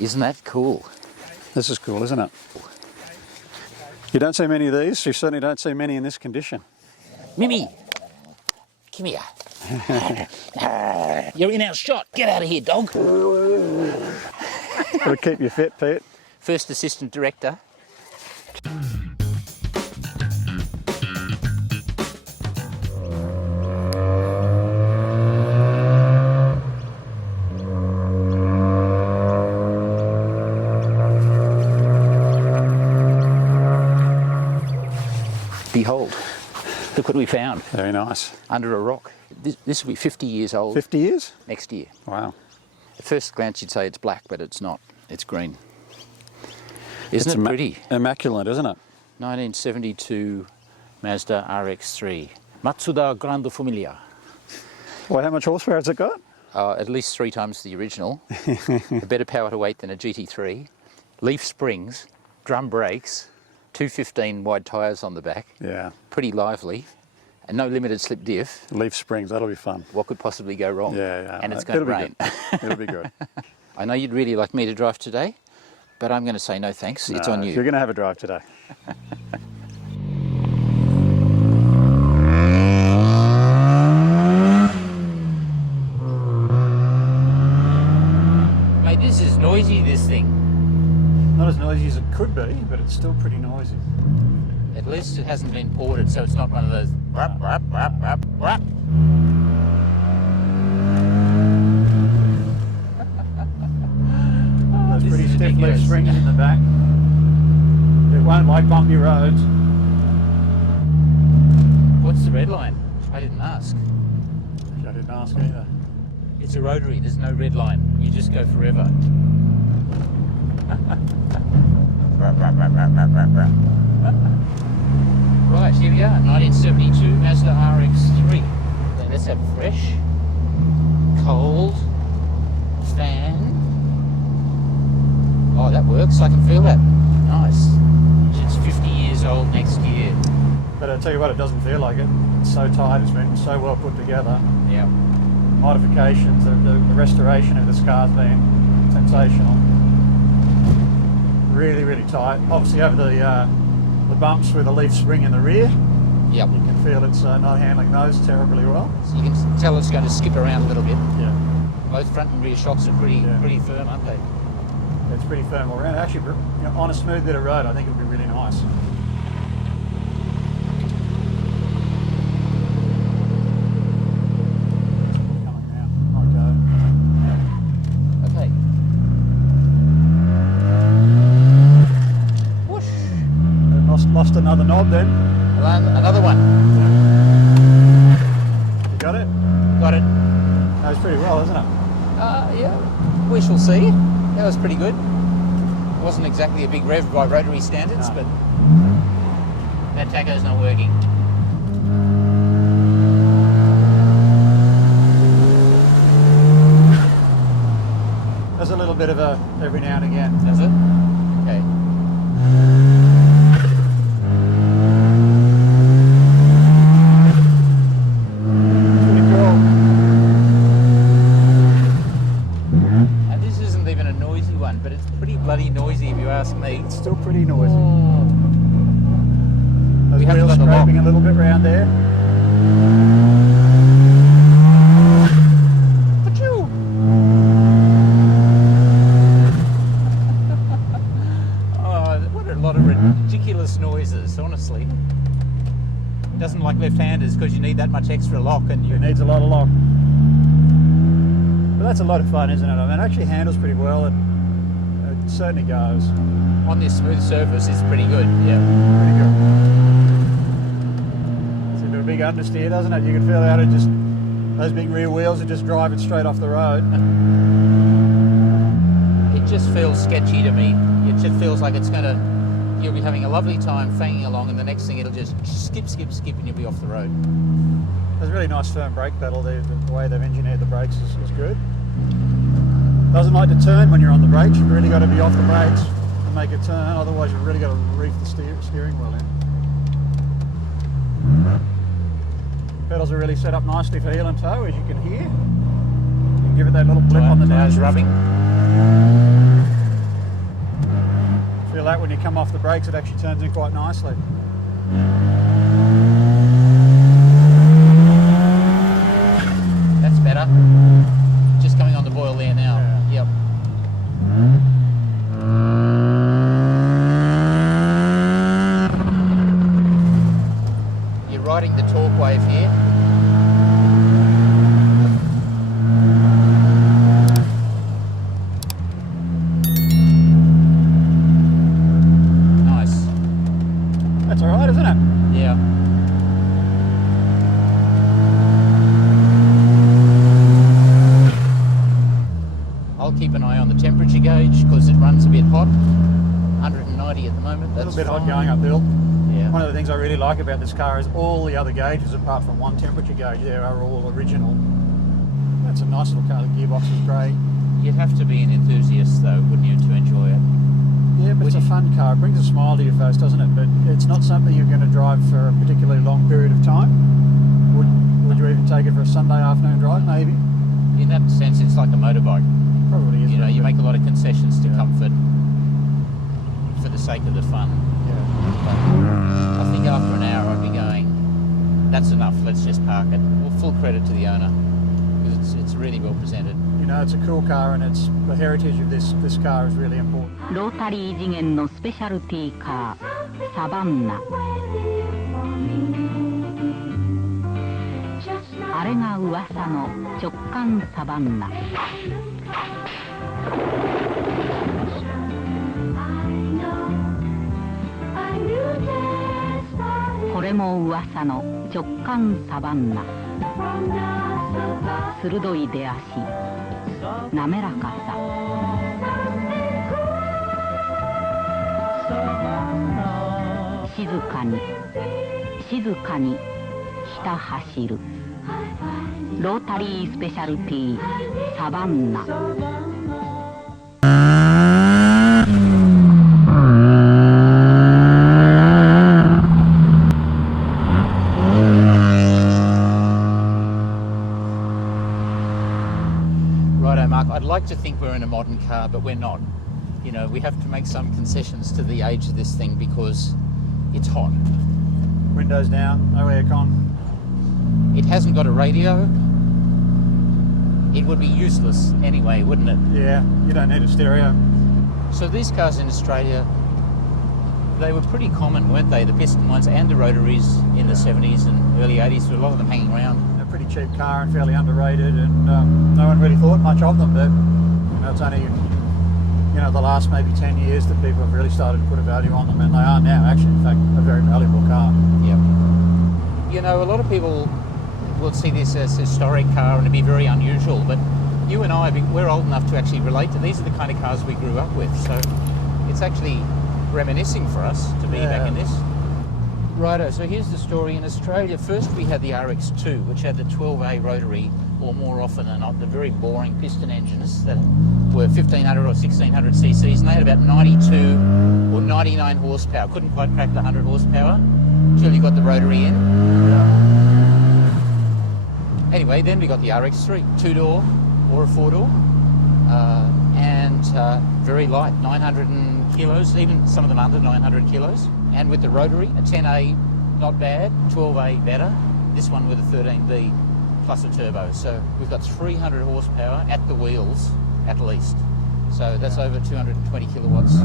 Isn't that cool? This is cool, isn't it? You don't see many of these. You certainly don't see many in this condition. Mimi, come here. You're in our shot. Get out of here, dog. Gotta keep you fit, Pete. First assistant director. Behold, look what we found. Very nice. Under a rock. This will be 50 years old. 50 years? Next year. Wow. At first glance you'd say it's black, but it's not. It's green. Isn't it pretty? Immaculate, isn't it? 1972 Mazda RX3. Mazda Grande Familia. Well, how much horsepower has it got? At least 3 times the original. A better power to weight than a GT3. Leaf springs, drum brakes, 215 wide tyres on the back. Yeah. Pretty lively. And no limited slip diff. Leaf springs, that'll be fun. What could possibly go wrong? Yeah. And it's going to rain. It'll be good. I know you'd really like me to drive today, but I'm going to say no thanks. It's on you. You're going to have a drive today. Mate, this is noisy, this thing. Not as noisy as it could be, but it's still pretty noisy. At least it hasn't been ported, so it's not one of those rap, rap, rap, rap, rap. Those pretty stiff leaf springs in the back. It won't like bumpy roads. What's the red line? I didn't ask. I didn't ask either. It's a Rotary, there's no red line. You just go forever. Right, here we are, 1972 Mazda RX3. Let's have fresh, cold, fan. Oh, that works, I can feel that. Nice. It's 50 years old next year. But I'll tell you what, it doesn't feel like it. It's so tight, it's been so well put together. Yeah. Modifications, the restoration of this car's been sensational. Really, really tight. Obviously over the bumps with a leaf spring in the rear. Yep. You can feel it's not handling those terribly well. So you can tell it's going to skip around a little bit. Yeah. Both front and rear shocks are pretty firm, aren't they? It's pretty firm all around. Actually, on a smooth bit of road, I think it'll be really nice. Coming now. Okay. Whoosh. Lost another knob then. Another one. You got it? Got it. That was pretty well, isn't it? Yeah. We shall see. That was pretty good. It wasn't exactly a big rev by Rotary standards, but that tacho's not working. There's a little bit of a every now and again. Does it? Okay. Pretty cool. And this isn't even a noisy one, but it's pretty bloody noisy if you ask me. It's still pretty noisy. Oh. Those We haven't wheels got the lock. scraping a little bit round there. Ridiculous noises, honestly. It doesn't like left-handers because you need that much extra lock, and It needs a lot of lock. But that's a lot of fun, isn't it? I mean, it actually handles pretty well, and it certainly goes. on this smooth surface it's pretty good. Yeah. Pretty good. It's into a big understeer, doesn't it? You can feel how it just, those big rear wheels are just driving straight off the road. It just feels sketchy to me. It just feels like it's gonna, you'll be having a lovely time fanging along, and the next thing it'll just skip, and you'll be off the road. There's a really nice firm brake pedal. The way they've engineered the brakes is good. Doesn't like to turn when you're on the brakes. You've really got to be off the brakes to make it turn, otherwise you've really got to reef the steering wheel in. Pedals are really set up nicely for heel and toe, as you can hear. You can give it that little blip on the tires nose. rubbing. that when you come off the brakes, it actually turns in quite nicely. That's better. Just coming on the boil there now. Yeah. Yep. You're riding the torque wave here. Nice. That's all right, isn't it? Yeah. I'll keep an eye on the temperature gauge because it runs a bit hot. 190 at the moment. A That's little bit hot fine. going uphill. Yeah. One of the things I really like about this car is all the other gauges, apart from one temperature gauge, there are all original. That's a nice little car. The gearbox is great. You'd have to be an enthusiast though, wouldn't you, to enjoy it? Yeah, but it's a fun car. It brings a smile to your face, doesn't it? But it's not something you're going to drive for a particularly long period of time. Would you even take it for a Sunday afternoon drive? Maybe. In that sense, it's like a motorbike. Probably is. You know, you make a lot of concessions to comfort for the sake of the fun. Yeah. I think after an hour I'd be going, that's enough, let's just park it. Well, full credit to the owner, because it's really well presented. You know, it's a cool car, and it's the heritage of this car is really important. ロータリー次元のスペシャルティーカーサバンナ。あれが噂の直感サバンナ。これも噂の直感サバンナ。鋭い出足、滑らかさ。静かに静かにひた走るロータリースペシャルティーサバンナ。Righto, Mark, I'd like to think we're in a modern car, but we're not. You know, we have to make some concessions to the age of this thing because it's hot. Windows down, no aircon. It hasn't got a radio. It would be useless anyway, wouldn't it? Yeah, you don't need a stereo. So these cars in Australia, they were pretty common, weren't they? The piston ones and the rotaries in the 70s and early 80s, so a lot of them hanging around. A pretty cheap car and fairly underrated, and no one really thought much of them, but you know, it's only the last maybe 10 years that people have really started to put a value on them, and they are now actually, in fact, a very valuable car. Yep. You know, a lot of people will see this as a historic car and it'd be very unusual, but you and I, we're old enough to actually relate to these are the kind of cars we grew up with, so it's actually reminiscing for us to be back in this. Righto, so here's the story. In Australia, first we had the RX2, which had the 12A rotary, or more often than not, the very boring piston engines that were 1500 or 1600 cc's, and they had about 92 or 99 horsepower. Couldn't quite crack the 100 horsepower until you got the rotary in. Anyway, then we got the RX3, 2-door or a 4-door, and very light, 900 kilos, even some of them under 900 kilos. And with the rotary, a 10A, not bad, 12A better, this one with a 13B plus a turbo. So we've got 300 horsepower at the wheels, at least. So that's over 220 kilowatts.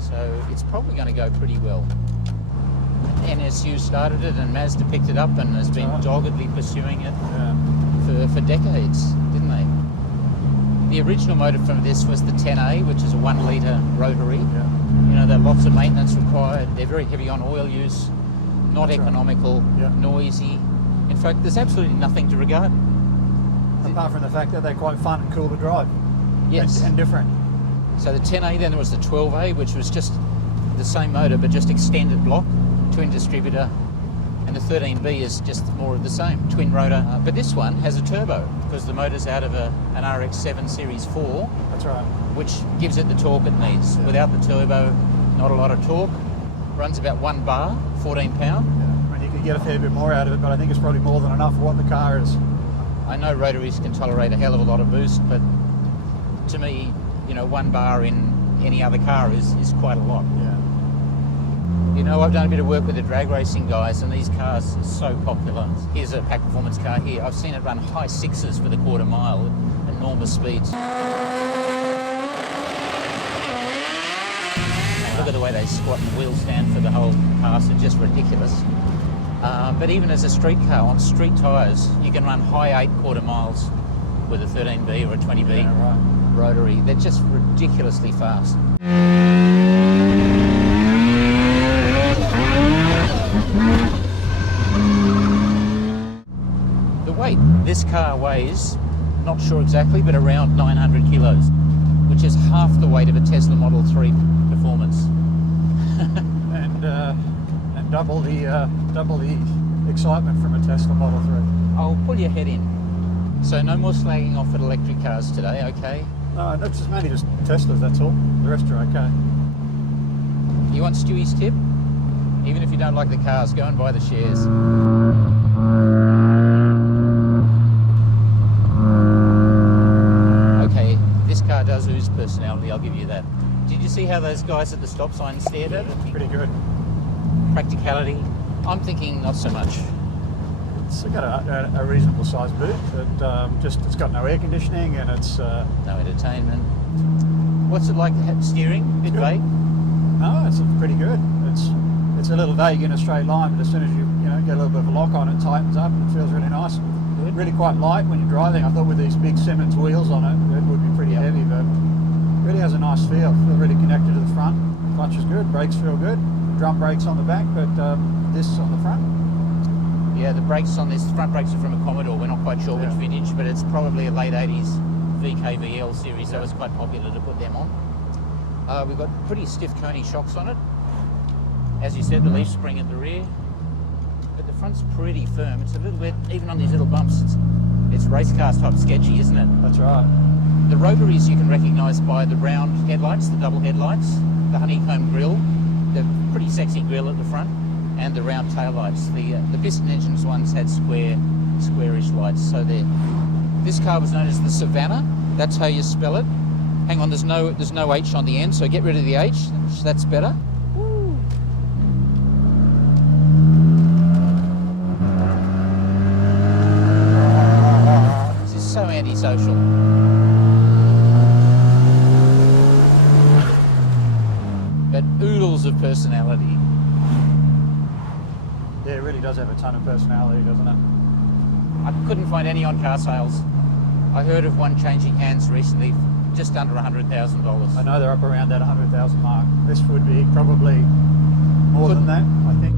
So it's probably going to go pretty well. NSU started it and Mazda picked it up and has been doggedly pursuing it for decades, didn't they? The original motor from this was the 10A, which is a 1 litre rotary. You know, there are lots of maintenance required. They're very heavy on oil use, not economical, noisy. In fact, there's absolutely nothing to regard. Apart from the fact that they're quite fun and cool to drive. Yes. And different. So the 10A, then there was the 12A, which was just the same motor, but just extended block, twin distributor. And the 13B is just more of the same, twin rotor. But this one has a turbo because the motor's out of an RX7 Series 4. That's right. Which gives it the torque it needs. Without the turbo, not a lot of torque. Runs about 1 bar, 14 pound. I mean, you could get a fair bit more out of it, but I think it's probably more than enough for what the car is. I know rotaries can tolerate a hell of a lot of boost, but to me, you know, 1 bar in any other car is quite a lot. Yeah. You know, I've done a bit of work with the drag racing guys, and these cars are so popular. Here's a pack performance car here. I've seen it run high sixes for the quarter mile, enormous speeds. Look at the way they squat and wheel stand for the whole pass, it's just ridiculous. But even as a street car, on street tyres, you can run high 8 quarter miles with a 13B or a 20B Rotary. They're just ridiculously fast. The weight this car weighs, not sure exactly, but around 900 kilos, which is half the weight of a Tesla Model 3 Performance. And double the excitement from a Tesla Model 3. I'll pull your head in. So no more slagging off at electric cars today, okay? No, it's just mainly just Teslas, that's all. The rest are okay. You want Stewie's tip? Even if you don't like the cars, go and buy the shares. Okay, this car does ooze personality, I'll give you that. Did you see how those guys at the stop sign stared at it? Pretty good. Practicality? I'm thinking not so much. It's got a reasonable sized boot, but it's got no air conditioning and it's... No entertainment. What's it like steering? Bit vague? No, it's pretty good. It's a little vague in a straight line, but as soon as you get a little bit of a lock on, it tightens up and it feels really nice. Good. Really quite light when you're driving. I thought with these big Simmons wheels on it, it would be pretty heavy, but really has a nice feel. Feel really connected to the front. Clutch is good, brakes feel good. Drum brakes on the back, but this on the front. Yeah, the brakes on this, front brakes are from a Commodore. We're not quite sure which vintage, but it's probably a late 80s VKVL series, so it's quite popular to put them on. We've got pretty stiff Coney shocks on it. As you said, the leaf spring at the rear, but the front's pretty firm. It's a little bit, even on these little bumps, it's race car type sketchy, isn't it? That's right. The rotaries you can recognise by the round headlights, the double headlights, the honeycomb grille, the pretty sexy grille at the front, and the round taillights. The piston engines ones had squarish lights. So this car was known as the Savanna. That's how you spell it. Hang on, there's no H on the end, so get rid of the H. That's better. Woo. This is so antisocial. But oodles of personality. Yeah, it really does have a ton of personality, doesn't it? I couldn't find any on car sales. I heard of one changing hands recently, just under $100,000. I know they're up around that 100,000 mark. This would be probably more than that, I think.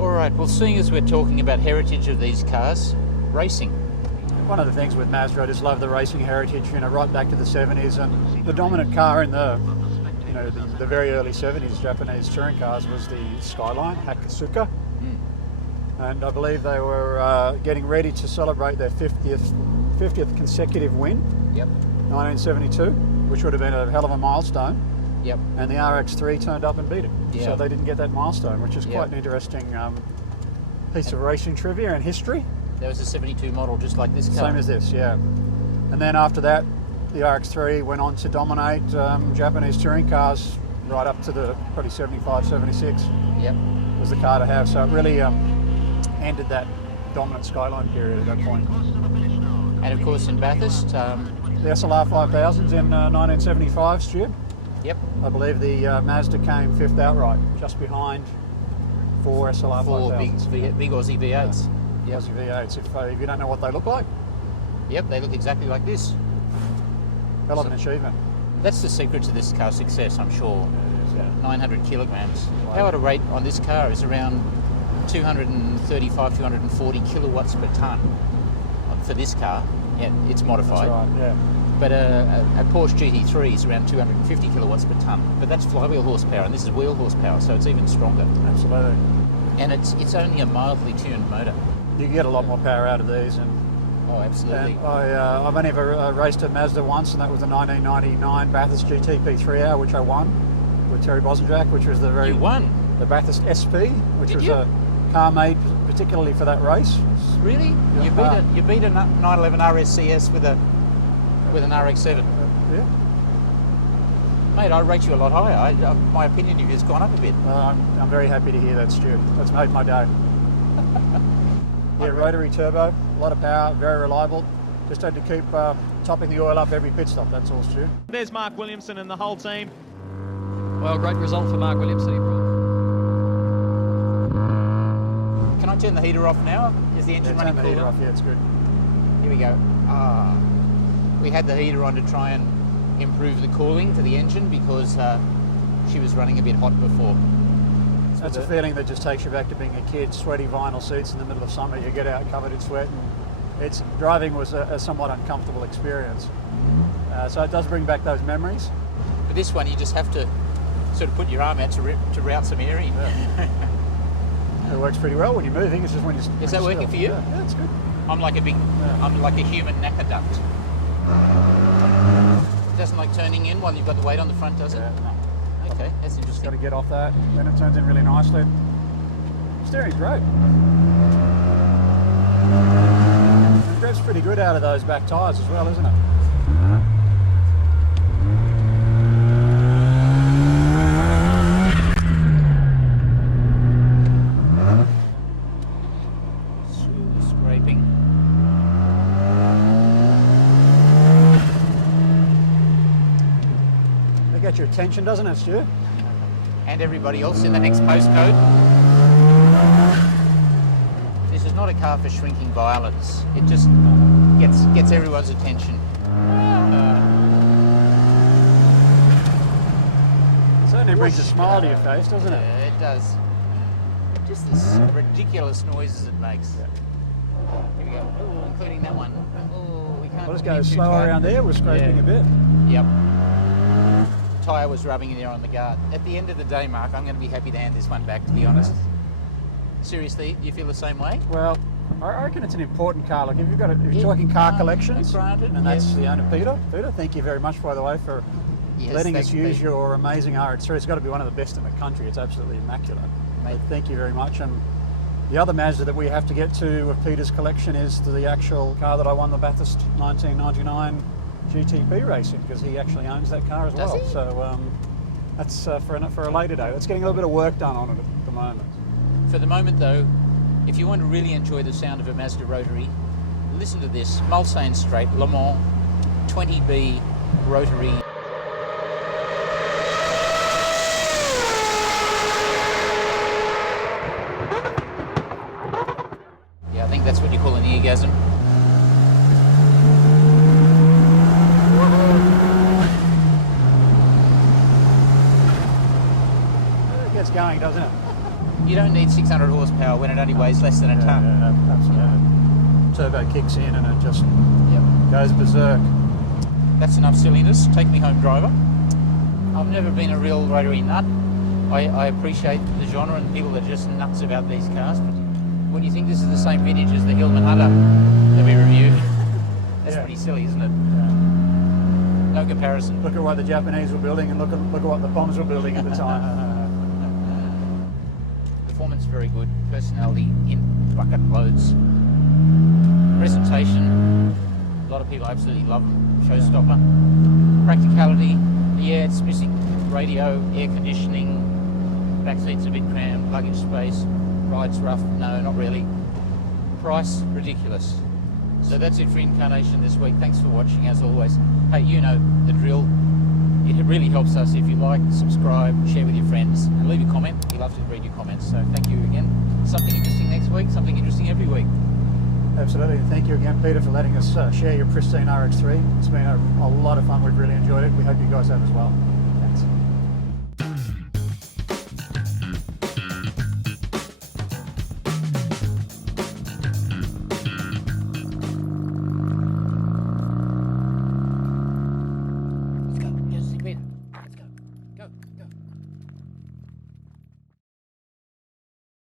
All right, well, seeing as we're talking about heritage of these cars, racing. One of the things with Mazda, I just love the racing heritage, right back to the 70s, and the dominant car in the very early 70s Japanese touring cars was the Skyline, Hakusuka. And I believe they were getting ready to celebrate their 50th consecutive win. Yep. 1972, which would have been a hell of a milestone. Yep. And the RX3 turned up and beat it. Yeah. So they didn't get that milestone, which is quite an interesting piece of racing trivia and history. There was a 72 model just like this car. Same as this, yeah. And then after that, the RX3 went on to dominate Japanese touring cars right up to the probably 75, 76. Yep. Was the car to have. So it really ended that dominant Skyline period at that point. And of course in Bathurst, the SLR 5000s in 1975, Stu. yep. I believe the Mazda came fifth outright, just behind four SLR 5000s. Big Aussie V8s. Yep. Aussie V8s, if you don't know what they look like. Yep, they look exactly like this. Hell of an achievement. That's the secret to this car's success, I'm sure. Yeah. 900 kilograms. Power to rate on this car is around 235, 240 kilowatts per tonne for this car. Yeah, it's modified. That's right, yeah. But a Porsche GT3 is around 250 kilowatts per tonne. But that's flywheel horsepower, and this is wheel horsepower, so it's even stronger. Absolutely. And it's only a mildly tuned motor. You can get a lot more power out of these. Oh, absolutely. And I've only ever raced a Mazda once, and that was the 1999 Bathurst GT P3R, which I won with Terry Bosanjak, which was You won? the Bathurst SP, which Did was you? a car made particularly for that race. Really? Yeah. You beat a 911 RSCS with a with an RX7. Yeah. Mate, I rate you a lot higher. My opinion of you has gone up a bit. I'm very happy to hear that, Stu. That's made my day. Yeah, rotary turbo, a lot of power, very reliable. Just had to keep topping the oil up every pit stop, that's all, Stu. There's Mark Williamson and the whole team. Well, great result for Mark Williamson. Can I turn the heater off now? Is the engine running turn the cool heater enough? off, yeah, it's good. Here we go. We had the heater on to try and improve the cooling to the engine because she was running a bit hot before. That's a feeling that just takes you back to being a kid, sweaty vinyl seats in the middle of summer, you get out covered in sweat, and driving was a somewhat uncomfortable experience. So it does bring back those memories. But this one you just have to sort of put your arm out to route some air in. Yeah. It works pretty well when you're moving, it's just when you're Is that working for you? Yeah, it's good. I'm like I'm like a human knacker duct. It doesn't like turning in while you've got the weight on the front, does it? Yeah, no. Okay, that's interesting. Got to get off that, then it turns in really nicely. Steering's great. It grabs pretty good out of those back tyres as well, isn't it? Scraping. It gets your attention, doesn't it, Stu? And everybody else in the next postcode. This is not a car for shrinking violets. It just gets everyone's attention. Certainly brings a smile to your face, doesn't it? Yeah, it does. Just this ridiculous noises it makes. Yeah. Here we go. Ooh, including that one. Oh, we can't. We'll just be go too slow tight. around there, we're scraping a bit. Yep. Tyre was rubbing in there on the guard. At the end of the day, Mark, I'm going to be happy to hand this one back, to be honest. Seriously, you feel the same way? Well, I reckon it's an important car. Like if you're talking car collections, granted, and that's yes. the owner, Peter. Peter, thank you very much, by the way, for Yes, letting thank us you, use Peter. your amazing RX3. It's got to be one of the best in the country. It's absolutely immaculate. Mate. Thank you very much. And the other Mazda that we have to get to of Peter's collection is the actual car that I won the Bathurst 1999 GTP racing, because he actually owns that car as Does well. he? So that's for a later day. That's getting a little bit of work done on it at the moment. For the moment, though, if you want to really enjoy the sound of a Mazda Rotary, listen to this. Mulsanne Straight, Le Mans, 20B Rotary. Yeah, I think that's what you call an eargasm. It gets going, doesn't it? You don't need 600 horsepower when it only weighs less than a tonne. Yeah, absolutely. Turbo kicks in and it just Yep. goes berserk. That's enough silliness. Take me home, driver. I've never been a real rotary nut. I appreciate the genre and people that are just nuts about these cars, but when you think this is the same vintage as the Hillman Hunter that we reviewed, that's Yeah. pretty silly, isn't it? No comparison. Look at what the Japanese were building and look at what the bombs were building at the time. Performance very good. Personality in bucket loads. Presentation, a lot of people absolutely love them. Showstopper. Practicality, yeah, it's missing radio, air conditioning, back seat's a bit cramped, luggage space, ride's rough, no, not really. Price, ridiculous. So that's it for inCARnation this week. Thanks for watching, as always. Hey, you know the drill. It really helps us if you like, subscribe, share with your friends, and leave a comment. We love to read your comments. So thank you again. Something interesting next week, something interesting every week. Absolutely. Thank you again, Peter, for letting us share your pristine RX3. It's been a lot of fun. We've really enjoyed it. We hope you guys have as well.